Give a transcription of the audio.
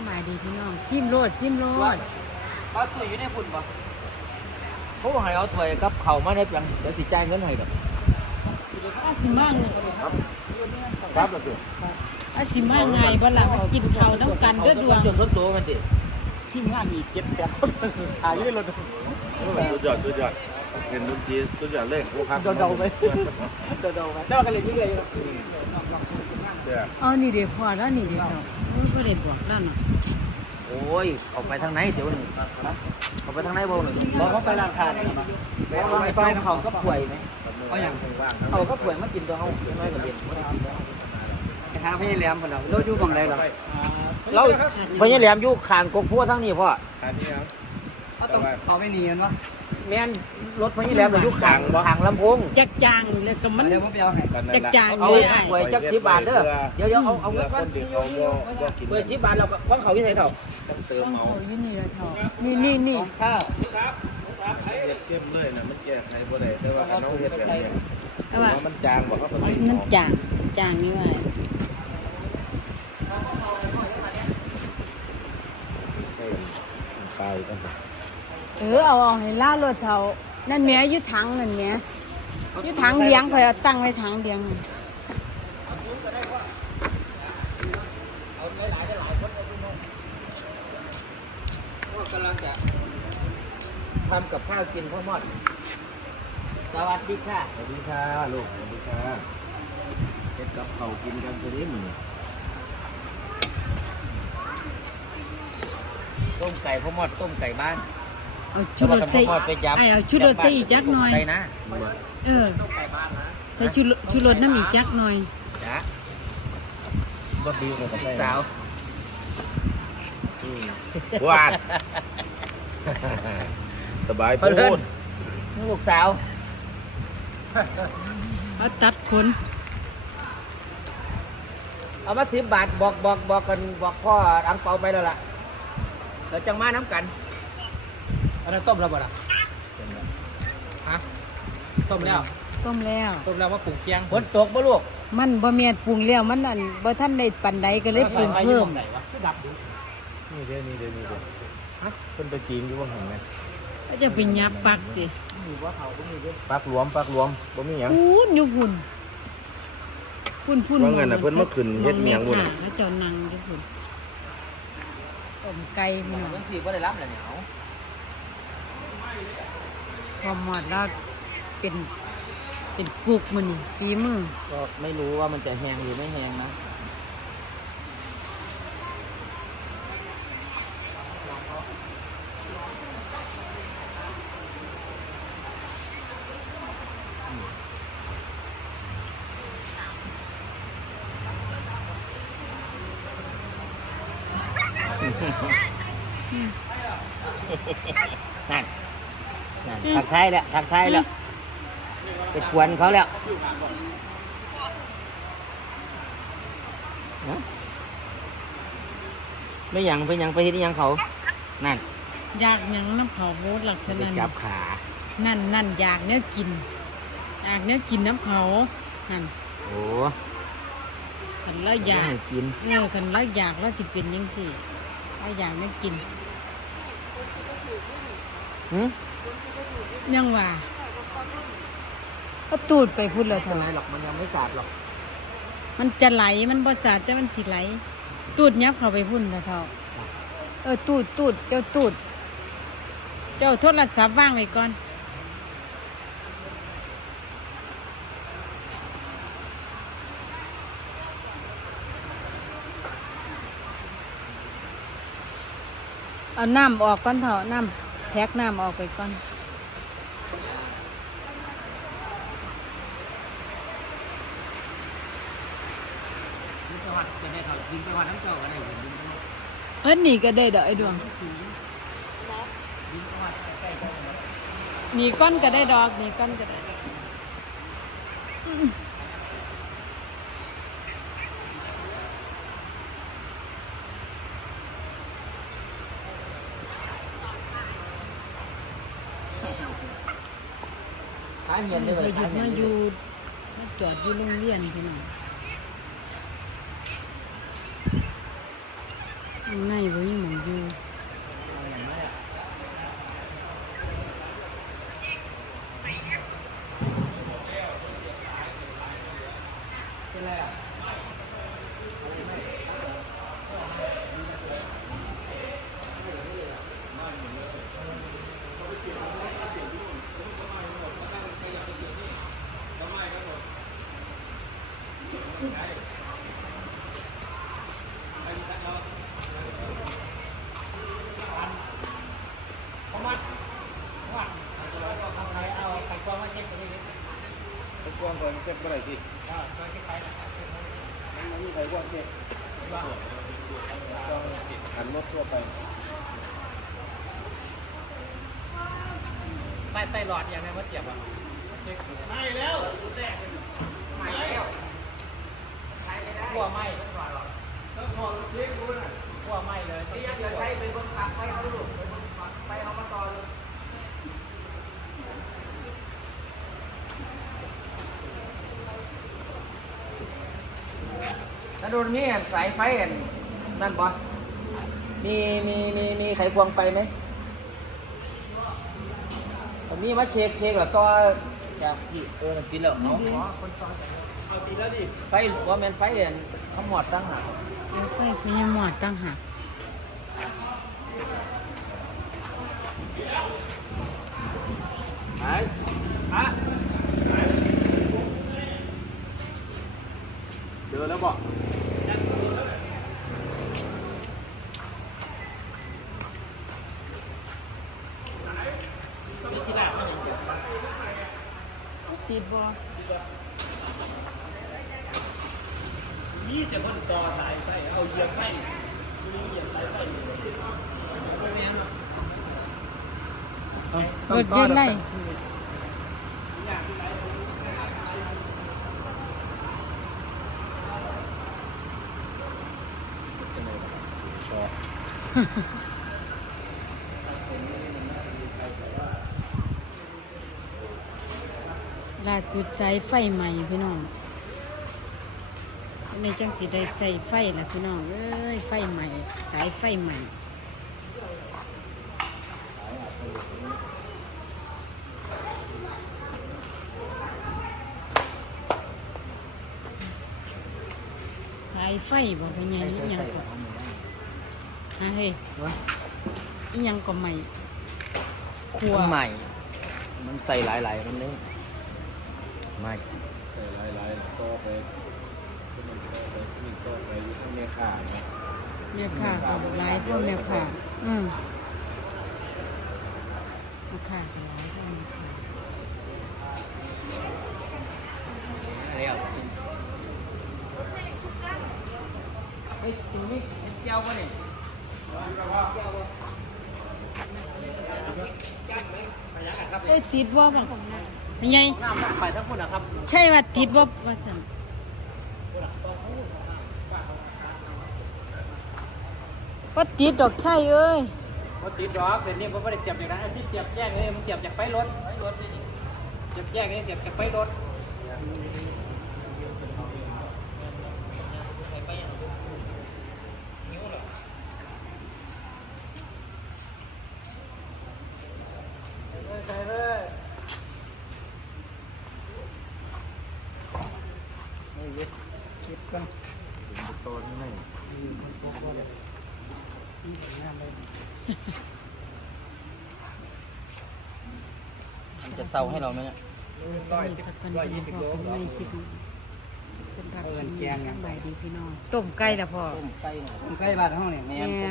ำบายดีพี่น้องซิมโลดซิมโลดป้าตุ้ยอยู่ในพุ่นปะเขาบอกให้เอาถ้วยกับเขาวมาได้เพียงเดี๋ยวสิจ่ายเงินให้ดอกอาสิมางครับแล้วตัวอาสิมาไงบ่ล่ะมากินข้าวน้ำกันเด้อดวงจนรถตัวมันดิทีมงานมีเก็บแปดคนขายเลยรถสุดยอดสุดยอดเห็นดนตรีสุดยอดเลยโอ้ครับเดาๆไปเดาๆไปแต่ว่ากันเลยนี่เลยเด้ออ๋อนี่เด้พ่อแล้วนี่เด้เนาะโอ้ยบ่ได้บอกแล้วเนาะโอ้ยออกไปทางไหนเดี๋ยวนี่ออกไปทางไหนบ่หนึ่งเราเขาไปร้านค้าเนี่ยมาเอาไปเขาก็ป่วยไหมเอาอย่างว่างเขาก็ป่วยมากินตัวเขาน้อยกว่าเด็กไปหาพี่แหลมคนเราเราอยู่บังไรหรอเราพญาแหลมอยู่ข้างกกพัวทั้งนี้พ่ออันนี้ครับเอาต้องเอาไม่หนีมันวะแม่น รถพญาแหลมอยู่ข้างข้างลำโพงจักจางแล้วก็มัน เดี๋ยวผมไปเอาให้กันนั่นจักแหละจางเอาเลยอ้ายป่วยจักสิบบาทเด้อเดี๋ยวเดี๋ยวเอาเอาเงินคก่อนนที่เขาบ่บ่กินป่วยสิบบาทเราก็ก้อนเขาที่ไหนเถ่าต้องเติมต้องเอาเขาอยู่นี่ละเท่านี่นี่นี่ของข้าวเฮ็ดเข้มเลยนะมันแก้ไขบ่ได้แต่ว่าน้องเฮ็ดแบบนี้แต่ว่ามันจางบ่ครับมันมันจางจางนี่ว่าเส้นไปกันเออเอาเอาให้ล่ารถเท่า นั่นแหม่อยู่ถังนั่นแหม่อยู่ถังเลี้ยงข่อยเอาตั้งไว้ถังเลี้ยงนั่นกำลังจะทำกับข้าวกินพ่อมอดสวัสดีค่ะสวัสดีค่ะลูกสวัสดีค่ะเฮ็ดกับเขาวกินกันตัวนี้มื้อต้มไก่พ่อมอดต้มไก่บ้าน เอาชุดรถใส่พ่อมอดไปยับไอ้เอาชุดรถใส่อีกจักหน่อยไก่นะเออใส่ชุดรชุดรถน้ำอีกจักหน่อยจ้ะบ่ดีเลยกับสาววาดสบายเพื่พูอนดลูกสาวเอาตัดขนเอามาสิบบาทบอกบอกบอกกันบอกพ่ออังเปาไปแล้วล่ะเราจังมาน้ำกัน อันนั้นต้มแล้วบ่ล่ะฮะต้มแล้วต้มแล้ว ต้มแล้วว่าปรุงเคียงฝนตกบ่ลูกมันบ่แม่นปรุงแล้วมันอันบ่ทันได้ปันใดก็เลยปรุงเพิ่มไหนวะดับดูนี่เด้อนี่เด้อนี่เด้อฮะเพิ่นไปกินอยู่บ่เห็นไหมก็จะไปยับปักติปักหลวมปักหลวมบ่มีหยังพูนอยู่พุ่นพุ่นพุ่นว่างั้นน่ะเพิ่นมาขึ้นเฮ็ดเมียงพุ่นค่ะแล้วเจ้านั่งอยู่พุ่นต้มไก่พี่น้องยังสี่บ่ได้รับเลยเนี่ยเอา พอหมดแล้วเป็นเป็นกุกมื้อนี่ฝีมือก็ไม่รู้ว่ามันจะแหงหรือไม่แหงนะนั่นนั่น ทักทายแล้วทักทายแล้วไปกวนเขาแล้วฮะไม่หยังไปหยังไปเฮ็ดอิหยังเขา นั่น อยากหยังน้ำเขาโบดลักษไปณะจันี้บขา นั่นนั่นอยากเนี้ยกิน อยากเนี้ยกินน้ำเขานั่นโอ้คันเราอยาก ให้กิน เออคันเราอยากเราสิเป็นยังสี่เราอยากเนี้ยกิน หึยังว่าก็ตูดไปพูดเลยเถไม่อะหรอกมันยังไม่สาดหรอกมันจะไหลมันบ่สาดแต่มันสิไหล ตูดยับเข้าไปพุ่นนะเท่าเออตูดตูดเจ้าตูด เจ้าโทรศัพท์ว่างไว้ก่อนเอาน้ำออกก่อนเถอะน้ำ แพ็กน้ำออกไปก่อนยิงไปวัดจะได้เขายิงไปวัดน้ำเจ้าอะไรยิงไปวัดเอ้ยนี่ก็ได้ดอกไอ้ดวงยิงไปวัดใกล้ๆกันนี่ก้อนก็ได้ดอกนี่ก้อนก็ได้ อืมขาเหียนได้ไปหยุดมาอยู่มาจอดอยู่โรงเรียนพี่น้องข้างในบ่มีหมองอยู่ ช็คเมื่อไหร่ที่มันมีใครกวางเช็คหันรถทั่วไปใต้ใต้หลอดอย่างไรว่าเจ็บอะไม่แล้วไม่แล้วกลัวไหมกลัวไหมเลยที่ยังจะใช้เป็นคนขับไปเขาลูกเป็นคนขับไปเอามาต่อเลย ถ้าโดนมีอันสายไฟอันนั่นปะมีมีมีมีไขควงไปไหมผมมีมาเช็คเช็คแล้วก็จะเออกินแล้วเอาไฟว่าแมนไฟอันขมอดตั้งหากเอาไฟพญาหมอดตั้งหากหายอะเดินแล้วบอก นี่ที่แรกมันอย่างเดียว ติด บ่มีแต่คนต่อสายไฟเอาเหยียบไฟรถยืนไล่ ล่าสุดสายไฟใหม่พี่น้องในจังสีได้ใส่ไฟล่ะพี่น้องเอ้ยไฟใหม่สายไฟใหม่สายไฟบอกเป็นไงอีหยังก็ฮะเฮ้ยอีหยังก็ใหม่ครัว มันใหม่ มันใส่หลายๆมันนึง ไม่ใส่หลายๆต่อไปที่มันต่อไปที่มันต่อไปอยู่ที่เมฆานะแม่ค่ะก็หลายพวกแม่ค่ะอืมแม่ค่ะก็หลายพวกแม่ค่ะแล้วเฮ้ยตรงนี้เจ้าป่ะเนี่ยเอ้ยติดว่าบัง เป็นไงน้ำไปทั้งคนนะครับใช่ว่าติดว่าว่าสันว่าติดดอกใช่เอ้ยพอติดดอกแต่นี่ผมไม่ได้เจ็บอย่างนั้นที่เจ็บแยกเลยมันเจ็บจากไฟรถไฟรถนี่เจ็บแยกนี่เจ็บจากไฟรถ ตัวที่ไหน มันจะเศร้าให้เราไหมเนี่ยสวัสดีสักคนพี่น้องพ่อคุณไม่คิดสำหรับคลิปนี้สบายดีพี่น้องต้มไก่ละพ่อต้มไก่หน่อยใกล้บ้านห้องเนี่ยแม่แม่น